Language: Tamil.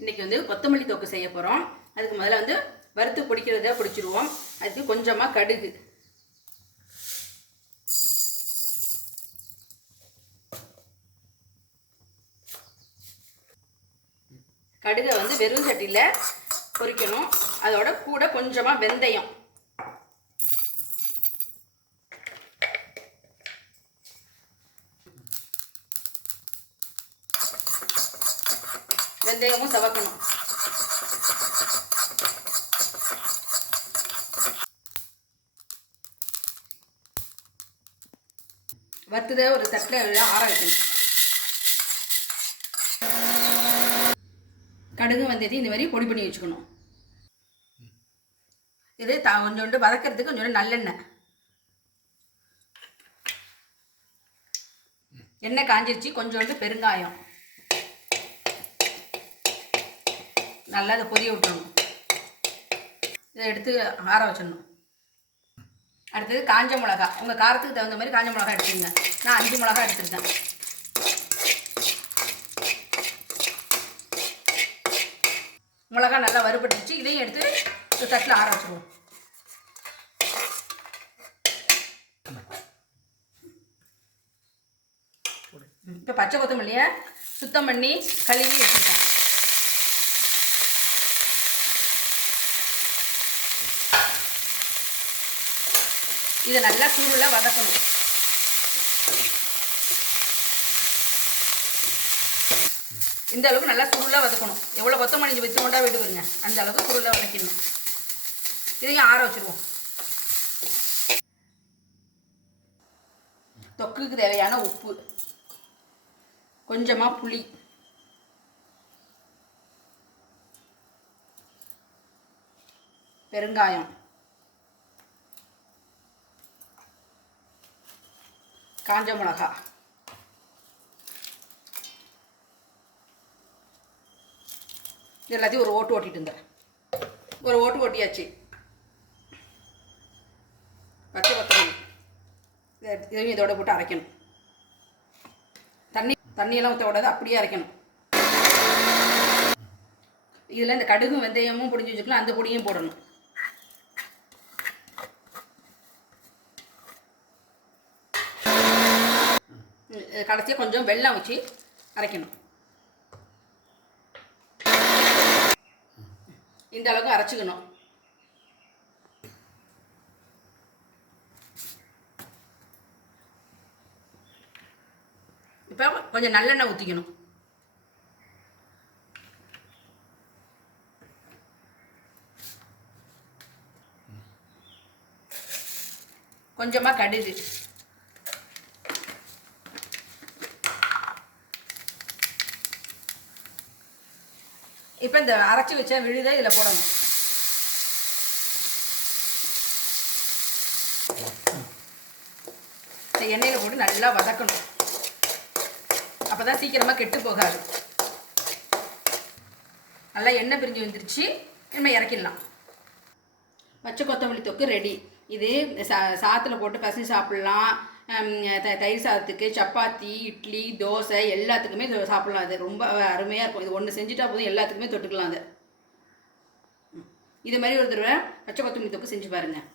இன்றைக்கி வந்து கொத்தமல்லி தொக்கு செய்ய போகிறோம் அதுக்கு முதல்ல வந்து வறுத்து பிடிக்கிறத பிடிச்சிருவோம். அதுக்கு கொஞ்சமாக கடுகு. கடுகை வந்து வெறும் சட்டியில் பொரிக்கணும் அதோட கூட கொஞ்சமாக வெந்தயம். வெந்தயமும் சவக்கணும் வறுத்ததை ஒரு தட்டில் ஆற வைக்கணும். கடுகு வெந்தயத்தையும் இந்த மாதிரி பொடி பண்ணி வச்சுக்கணும். இது த கொஞ்சோண்டு வதக்கிறதுக்கு கொஞ்சோண்டு நல்லெண்ணெய். எண்ணெய் காஞ்சிருச்சு கொஞ்சோண்டு பெருங்காயம். நல்லா அதை பொரிய விட்டுறணும். இதை எடுத்து ஆற வச்சிடணும். அடுத்தது காஞ்ச மிளகா. உங்கள் காரத்துக்கு தகுந்த மாதிரி காஞ்ச மிளகா எடுத்துக்கங்க. நான் அஞ்சு மிளகா எடுத்துருக்கேன். மிளகா நல்லா வறுபட்டுச்சு இதையும் எடுத்து தட்டில் ஆற வச்சுருவோம். இப்போ பச்சை கொத்தமல்லியை சுத்தம் பண்ணி கழுவி வச்சுருக்கேன். இதை நல்லா சூடுல வதக்கணும். இந்த அளவுக்கு நல்லா சுருளாக வதக்கணும். எவ்வளோ கொத்தமல்லி வச்சு கொண்டா விட்டுக்குங்க அந்த அளவுக்கு சுருளாக வதக்கணும் இதையும் ஆற வச்சுருவோம். தொக்குக்கு தேவையான உப்பு. கொஞ்சமாக புளி. பெருங்காயம். காஞ்ச மிளகா. எல்லாத்தையும் ஒரு ஓட்டு ஓட்டிட்டு இருந்தேன் ஒரு ஓட்டு ஓட்டியாச்சு. பச்சை கொத்தமல்லி. இதையும் இதோட போட்டு அரைக்கணும். தண்ணி தண்ணியெல்லாம் ஊற்ற விடாது அப்படியே அரைக்கணும். இதில் இந்த கடுகும் வெந்தயமும் பிடிஞ்சி வச்சுக்கலாம் அந்த பொடியும் போடணும். கடைசியாக கொஞ்சம் வெல்லம் வச்சு அரைக்கணும். இந்த அளவுக்கு அரைச்சிக்கணும். இப்போ கொஞ்சம் நல்லெண்ணெய் ஊற்றிக்கணும் கொஞ்சமாக கடுகு. இப்போ இந்த அரைச்சி வச்ச விழுதை இதில் போடணும். இந்த எண்ணெயில் போட்டு நல்லா வதக்கணும். அப்போ தான் சீக்கிரமாக கெட்டு போகாது. நல்லா எண்ணெய் பிரிஞ்சு வந்துருச்சு. நம்ம இறக்கிடலாம். பச்சை கொத்தமல்லி தொக்கு ரெடி இது சா சாத்தில் போட்டு பசங்க சாப்பிட்லாம். த தயிர் சாதத்துக்கு சப்பாத்தி இட்லி தோசை எல்லாத்துக்குமே சாப்பிட்லாம் அது. ரொம்ப அருமையாக இருக்கும். இது ஒன்று செஞ்சுட்டா போதும். எல்லாத்துக்குமே தொட்டுக்கலாம் அது. இது மாதிரி ஒரு தடவை பச்சை கொத்தமல்லி தொக்கு செஞ்சு பாருங்கள்